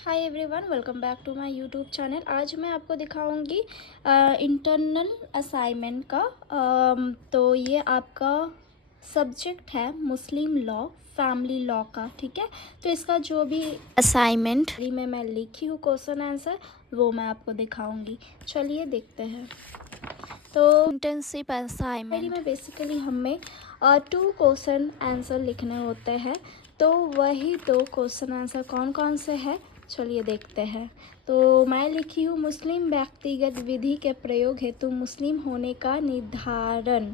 Hi everyone, welcome back to my YouTube channel. आज मैं आपको दिखाऊंगी इंटरनल असाइनमेंट का। तो ये आपका सब्जेक्ट है मुस्लिम लॉ, फैमिली लॉ का। ठीक है, तो इसका जो भी असाइनमेंट में मैं लिखी हूँ क्वेश्चन आंसर, वो मैं आपको दिखाऊंगी। चलिए देखते हैं। तो इंटर्नशिप असाइनमेंट में बेसिकली हमें 2 क्वेश्चन आंसर लिखने होते हैं। तो वही 2 क्वेश्चन आंसर कौन कौन से हैं, चलिए देखते हैं। तो मैं लिखी हूँ मुस्लिम व्यक्तिगत विधि के प्रयोग हेतु मुस्लिम होने का निर्धारण।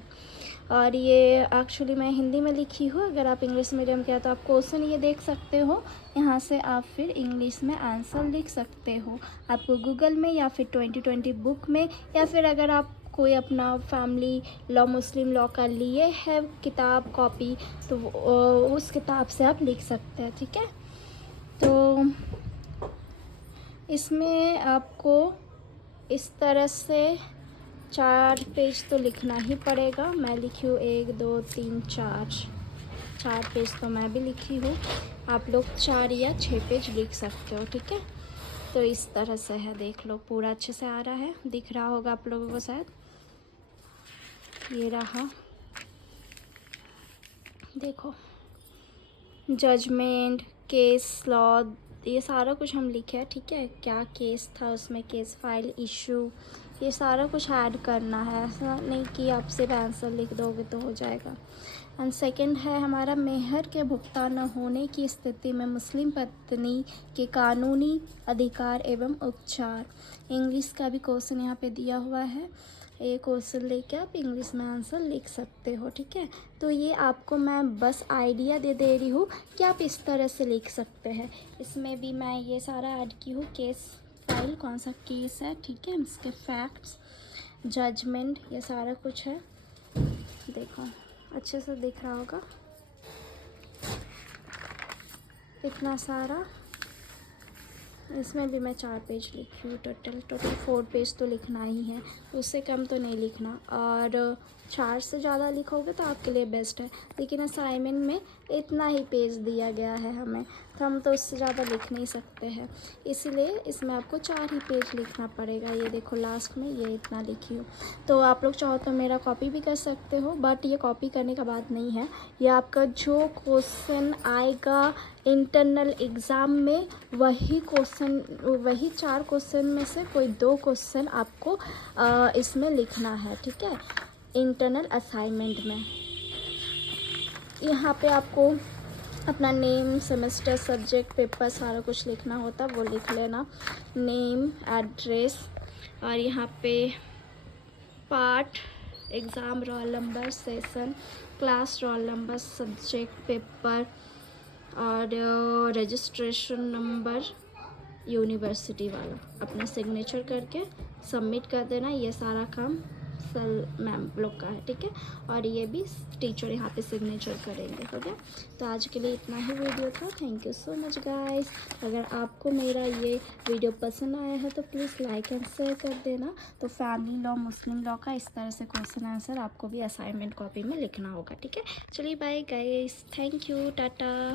और ये एक्चुअली मैं हिंदी में लिखी हूँ। अगर आप इंग्लिश मीडियम के हैं तो आप क्वेश्चन ये देख सकते हो, यहाँ से आप फिर इंग्लिश में आंसर लिख सकते हो। आपको गूगल में या फिर 2020 बुक में, या फिर अगर आप कोई अपना फैमिली लॉ, मुस्लिम लॉ का लिए है किताब कॉपी, तो उस किताब से आप लिख सकते हैं। ठीक है, तो इसमें आपको इस तरह से 4 पेज तो लिखना ही पड़ेगा। मैं लिखी हूँ 1 2 3 4 पेज तो मैं भी लिखी हूँ। आप लोग 4 या 6 पेज लिख सकते हो। ठीक है, तो इस तरह से है, देख लो पूरा अच्छे से आ रहा है, दिख रहा होगा आप लोगों को शायद। ये रहा, देखो, जजमेंट, केस लॉ, ये सारा कुछ हम लिखे हैं। ठीक है, क्या केस था उसमें, केस फाइल, इशू, ये सारा कुछ ऐड करना है। ऐसा नहीं कि आप सिर्फ आंसर लिख दोगे तो हो जाएगा। एंड सेकंड है हमारा मेहर के भुगतान न होने की स्थिति में मुस्लिम पत्नी के कानूनी अधिकार एवं उपचार। इंग्लिश का भी क्वेश्चन यहाँ पे दिया हुआ है। ये क्वेश्चन लेके आप इंग्लिश में आंसर लिख सकते हो। ठीक है, तो ये आपको मैं बस आइडिया दे रही हूँ कि आप इस तरह से लिख सकते हैं। इसमें भी मैं ये सारा ऐड की हूँ, केस फाइल, कौन सा केस है, ठीक है, इसके फैक्ट्स, जजमेंट, ये सारा कुछ है। देखो अच्छे से दिख रहा होगा, इतना सारा। इसमें भी मैं 4 पेज लिखी हूँ। टोटल 4 पेज तो लिखना ही है, उससे कम तो नहीं लिखना। और 4 से ज़्यादा लिखोगे तो आपके लिए बेस्ट है, लेकिन असाइनमेंट में इतना ही पेज दिया गया है हमें, तो हम तो उससे ज़्यादा लिख नहीं सकते हैं, इसलिए इसमें आपको 4 ही पेज लिखना पड़ेगा। ये देखो लास्ट में ये इतना लिखी हूँ। तो आप लोग चाहो तो मेरा कॉपी भी कर सकते हो, बट ये कॉपी करने का बात नहीं है। ये आपका जो क्वेश्चन आएगा इंटरनल एग्ज़ाम में, वही 4 क्वेश्चन में से कोई 2 क्वेश्चन आपको इसमें लिखना है। ठीक है, इंटरनल असाइनमेंट में यहाँ पे आपको अपना नेम, सेमेस्टर, सब्जेक्ट, पेपर सारा कुछ लिखना होता, वो लिख लेना। नेम, एड्रेस, और यहाँ पे part, exam roll number, session, class roll number, subject, paper, और रजिस्ट्रेशन नंबर, यूनिवर्सिटी वाला अपना सिग्नेचर करके सबमिट कर देना। ये सारा काम सर मैम लोग का है। ठीक है, और ये भी टीचर यहाँ पे सिग्नेचर करेंगे। हो गया, तो आज के लिए इतना ही वीडियो था। Thank you so much guys. अगर आपको मेरा ये वीडियो पसंद आया है तो प्लीज़ लाइक एंड शेयर कर देना। तो फैमिली लॉ, मुस्लिम लॉ का इस तरह से क्वेश्चन आंसर आपको भी असाइनमेंट कॉपी में लिखना होगा। ठीक है, चलिए bye guys, thank you, Tata.